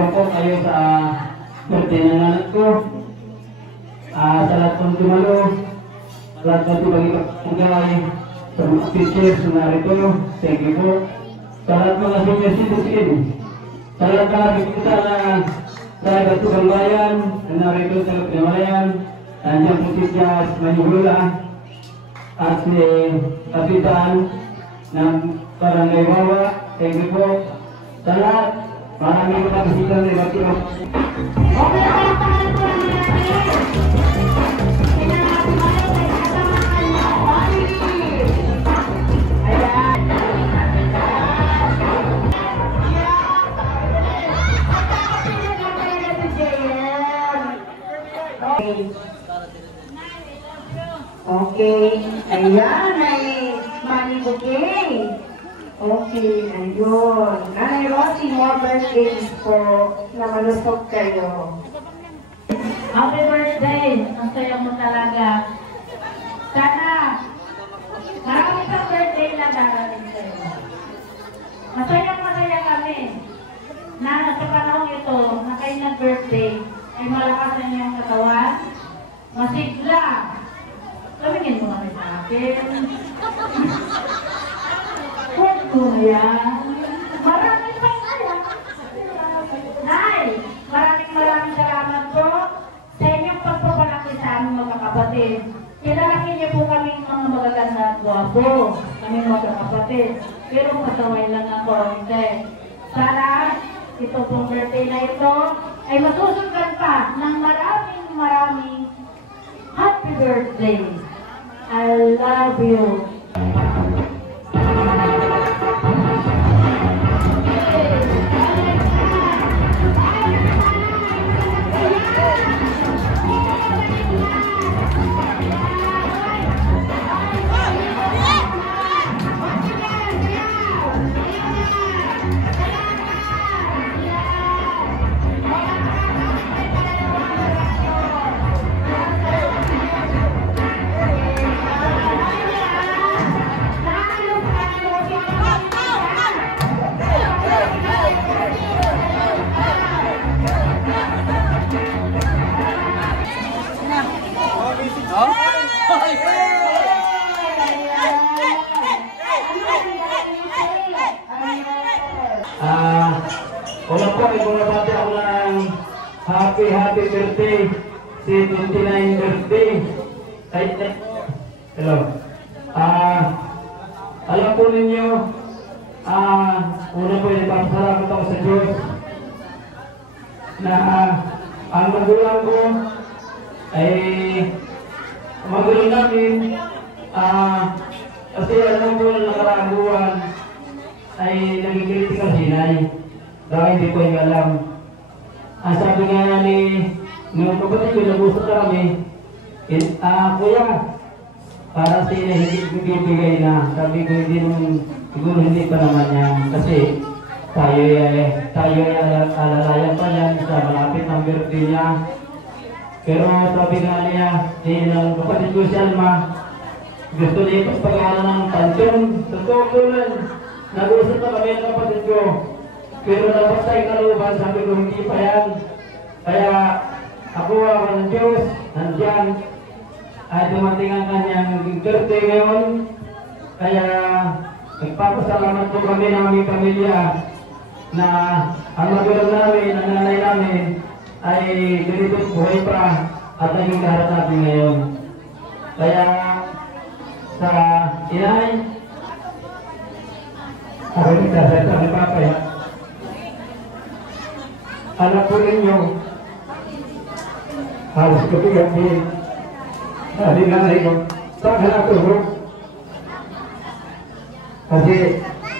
po kayo sa birthday ng anak ko. Sa lahat ng dumalo, sa lahat ng tumagay, sa mga teachers na narito, thank you po. Sa lahat mga senior citizen, sa lahat ng nakikita na sa Gatugang Bayan, na narito sa Pinamalayan, nandiyan po si Jazz Manihula at si Kapitan ng Barangay Wawa, thank you po. Sa lahat, maraming kapasitan na iba't ibang. Okay, ayan, ay money bouquet. Okay, ayun. Nanay Rosie, more birthdays po na malusog kayo. Happy birthday! Ang saya mo talaga. Sana, marami kang birthday na darating sa'yo. Masaya kami na sa panahon ito na kayo nag-birthday ay malakas na iyong katawan, masigla. Lamingin mo kami sa akin. Huwag mo yan. Maraming pasaya. Nay, maraming salamat po sa inyong pagpapalaki sa aming magkakapatid. Kinalaki niyo po kaming mga magaganda at guwapo, kaming magkakapatid. Pero masaway lang ang konti. Sana, ito pong birthday na ito ay masusundan pa ng maraming happy birthday. I love you. Wala po, ibunabati ako ng happy birthday, si 29 birthday. Hello. Alam po ninyo, una po ipapasalamat ako sa Diyos na ang magulang ko ay magulang namin, kasi alam po na nakaraang buwan ay naging critical hinay. Dahil hindi ko yung alam. Ang sabi nga ni nung kapatid ko, nag-usap na kami, kuya, para sila hindi bibigay na. Sabi ko, siguro hindi pa naman yan. Kasi tayo ay alalayan pa yan sa malapit ng birthday niya. Pero sabi nga niya, ng kapatid ko si Alma, gusto niya ipagpagalan ng pansyon. Totoo ko lang, nag-usap na kami ng kapatid ko. Pero dapat tayo kaluban, sabi ko hindi pa yan. Kaya ako ng Diyos, nandyan, ay dumating ang kanyang birthday ngayon. Kaya nagpapasalamat po kami ng aming pamilya na ang magulang namin, ang nanay namin, ay ganito't buhay pa at naging lahat natin ngayon. Kaya sa inay, ako nagsasalita ni Papa ya. Alam po ninyo, halos kapigan din. Sabi nanay ko, saan ka natulog? Kasi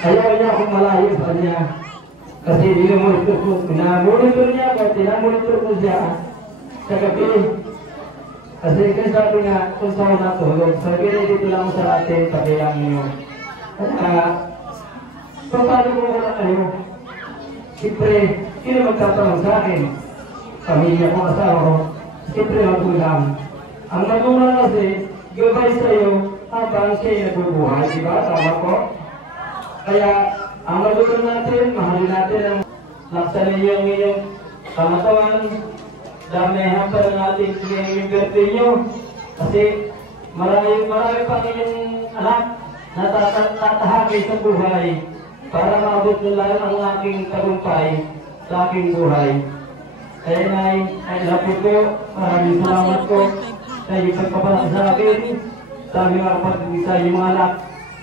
ayaw niya akong malayo sa kanya. Kasi dinamonitor ko, tinamonitor niya ako, tinamonitor ko siya sa gabi. Kasi sabi nga, kung saan natulog, sabi na dito lang sa atin, sabi lang niyo. Paano ko wala kayo? Siyempre, sino magtatanong sa akin? Pamilya ko, asawa ko. Siyempre, magulang. Ang magulang kasi, gabay sa'yo habang siya'y nabubuhay, di ba? Tama ko? Kaya, ang magulang natin, mahalin natin ang laksan ninyo ang inyong pangatawan. Damihan pa rin natin yung birthday nyo. Kasi marami pang inyong anak na tatahagi sa buhay para maabot nila ang aking tagumpay sa aking buhay. Kaya Nay, I love you po. Maraming salamat po sa iyong pagpapalaki sa akin. Sa aming kapatid sa iyong mga anak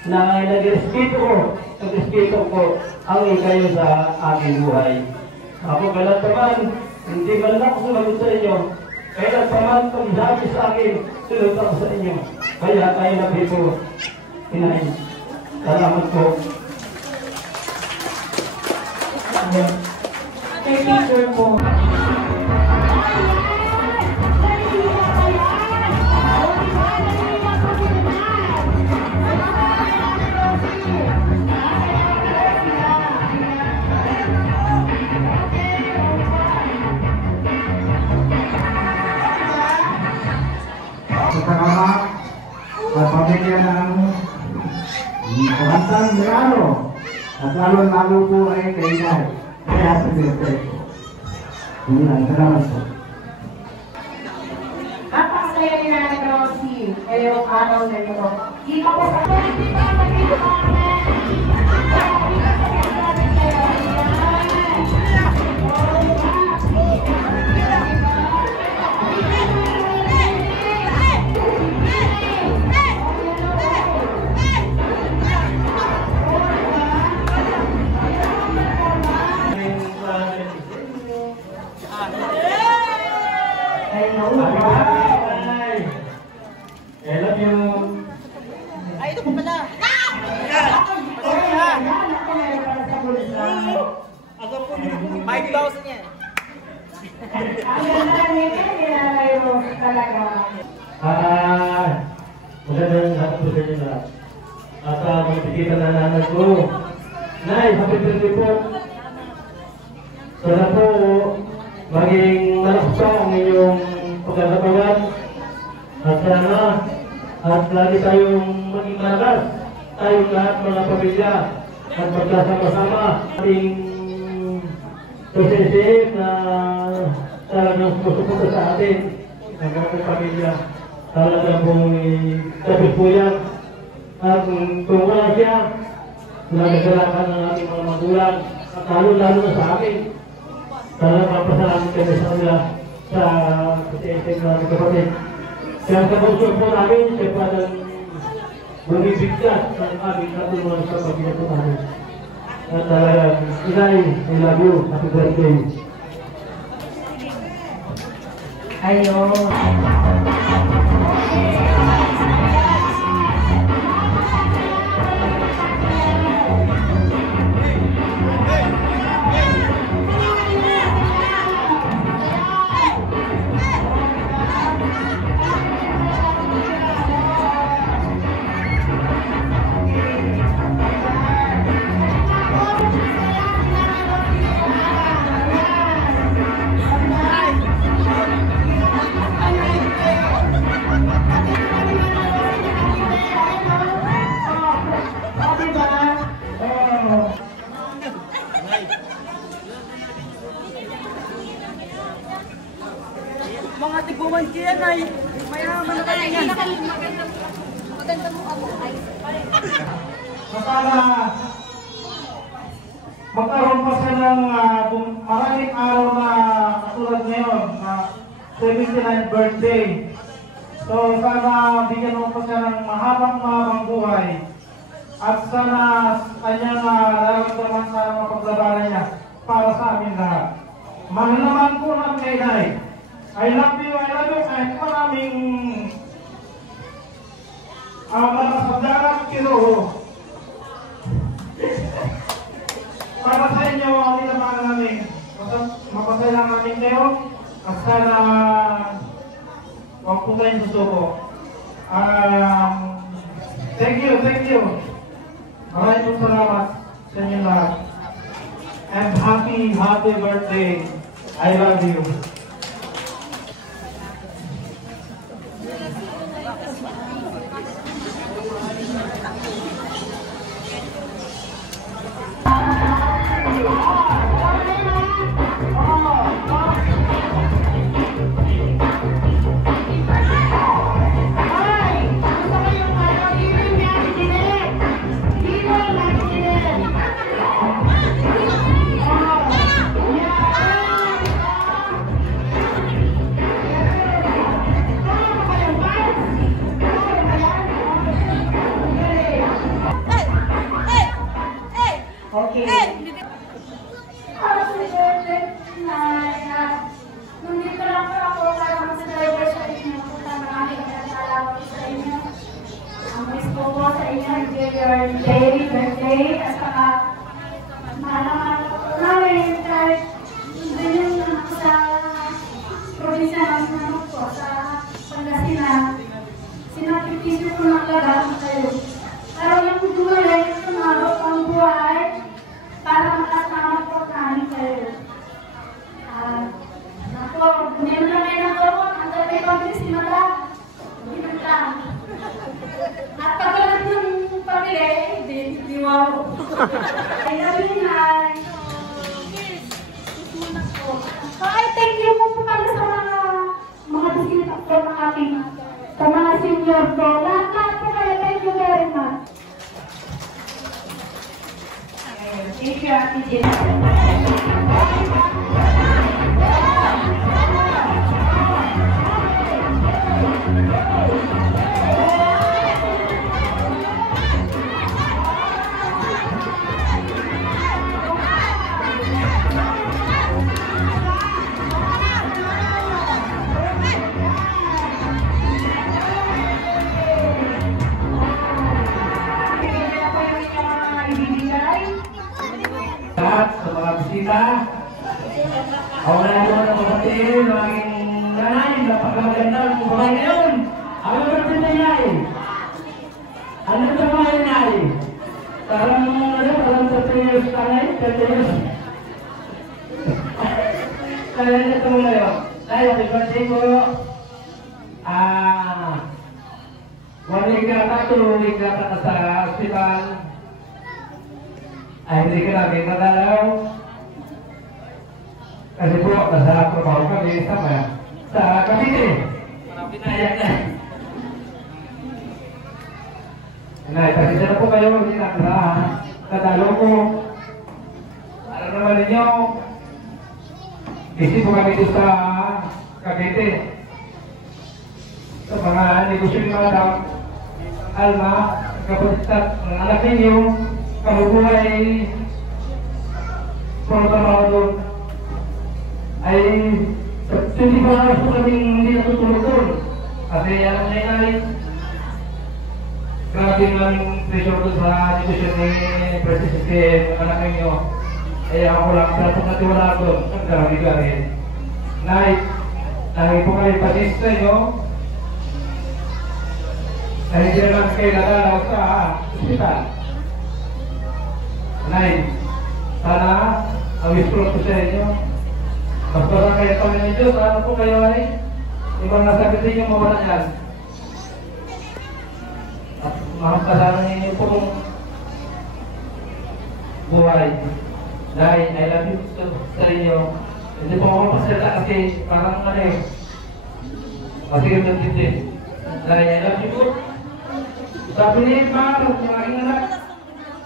na nag-respeto ko ang ikayo sa aking buhay. Ako galat naman, hindi man lang ako sumagot sa inyo. Kaya nagpaman kung sabi sa akin, sunod ako sa inyo. Kaya I love you po. Inay, salamat po. Thank you, sir po. Salamat sa pamilya ng Bantang Regalo at lalo po ay kay Nay. Kaya sa birthday po. Yun lang, salamat po. Napakasaya ni Nanay Rosie ngayong araw na ito. Di pa po sa I love you. Ay, ito po pala. Ako po, 5,000 yan. Magandang hapon po sa inyo lahat. At magpipita na nanay ko. Nay, happy birthday po. Sana po maging malakas pa ang inyong pagkakatawan. At sana at lagi tayong maging malakas. Tayong lahat mga pamilya at magkasama-sama ating sosiyete na talagang sumusuporta sa atin ang mga pamilya. Talagang pong tapos po yan. At kung wala siya, nagagalakan ng ating mga magulang at lalo na sa amin. Talagang papasalamat kami sa kanila sa sosiyete ng ating kapatid. Kaya sa konsul po namin, siya pa ng bumibigkas ng aming katulungan sa pagkita po namin. At Inay, I love you. Happy birthday. Ayun. Mga tiguan siya na mayaman na kayo yan. Maganda mo ako ay. Sana magkaroon pa siya ng maraming araw na katulad ngayon na 79th birthday. So sana bigyan mo pa siya ng mahabang buhay at sana kanyang nararamdaman sa mapaglabanan niya para sa amin lahat. Mahal naman po namin kay Nay. I love you, kahit maraming malakas pero para sa inyo, ang nilamaan namin. Mapasaya lang namin kayo at sana huwag po tayong susuko. Thank you. Maraming salamat sa inyo lahat. And happy birthday. I love you. Oh, birthday at saka mahal namin kahit din yung sa probinsya ng po sa Pangasinan. Sinapipisyo ko ng lagang kayo. Pero yung dumaling, sumabot ang buhay para makasama po namin kayo. Ako, meron na ngayon ako, ang dati pamilya si Mata. Ginagtaan. At pagkalat ng pamilya, di wow. I love you, Nay. Ay, thank you po pala sa mga bisita po ng ating sa mga senior po. Lahat po kayo, thank you very much. Thank you, Ate Jenna. Lahat sa mga bisita, ako na yung mga kapatid, ng aking nanay, napakagandang buhay ngayon. Ako yung kapatid na nanay. Ano sa mga nanay? Parang 30 years nanay, 30 years. Kaya nito mo na yun. Nay, happy birthday ko. 1 week na 2 week na sa hospital. Ay hindi ka namin madalaw. Kasi po, nasa trabaho kami sa Cavite. Pinayak na. Nay, pasensya na po kayo, hindi na nadalo ko. Alam naman ninyo, busy po kami doon sa Cavite. Sa mga negosyo ni Madam Alma, kapatid ng anak ninyo, kamubuhay trabaho doon ay 24 hours po kami hindi natutulog doon kasi alam niya ay grabe namin pressure doon sa negosyo ni President anak ninyo ay ako lang sa pagkatiwala doon ang grabe Nay, namin po kayo pasis sa inyo na hindi naman kayo nadalaw sa hospital. Nay, sana ang wish ko po sa inyo. Mas parang kayo kami ng Diyos. Ano po kayo ay? Ibang nasakit din yung mawala yan. At makasalanan ninyo po kong buhay. Nay, I love you sa inyo. Hindi po ako pasalita kasi parang ano eh. Masigil ng tindi. Nay, I love you po. Sabi ni Mar, yung aking anak,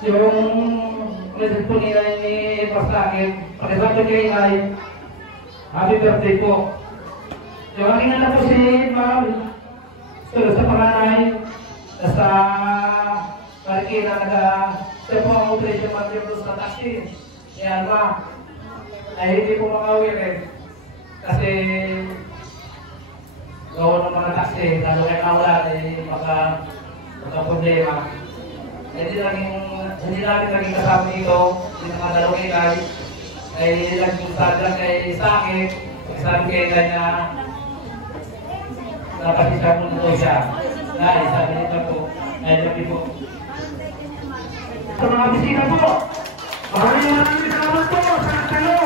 yung message po nila ni Pasakit, pakisabi kay Inay, happy birthday po. Yung aking anak po si Mar, sa panganay, sa Marikina, siya po ang operation manager sa taxi. Ni Alma, ay hindi po makauwi rin. Kasi gawa ng mga taxi, lalo kayo mawala, ay problema. Hindi namin naging kasama dito, yung mga dalawang ikay, ay nagsasadang kay sa akin, sabi kay kanya, napasisya mo nito siya. Dahil sabi nito po, ay labi po. Sa mga bisita po, maraming salamat po sa kayo.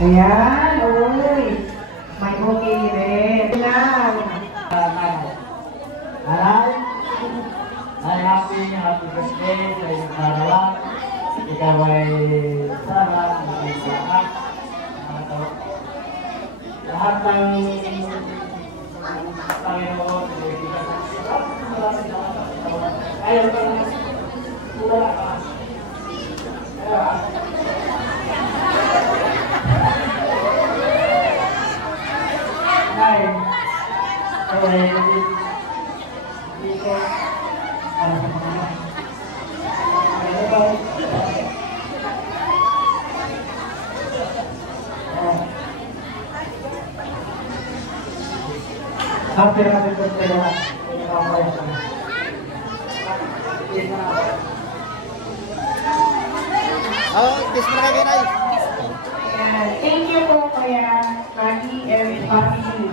Ayan, uy. May booking rin. Lang. Aral, ay happy birthday sa iyong karawang. Ikaw ay sana maging lahat ng Panginoon, ayaw ka na, wala ka. Nay, hindi ko, ano sa mga ano ba? Happy birthday lahat. Kiss mo na kayo, Nay. Thank you po, Kuya Maggie and Papi.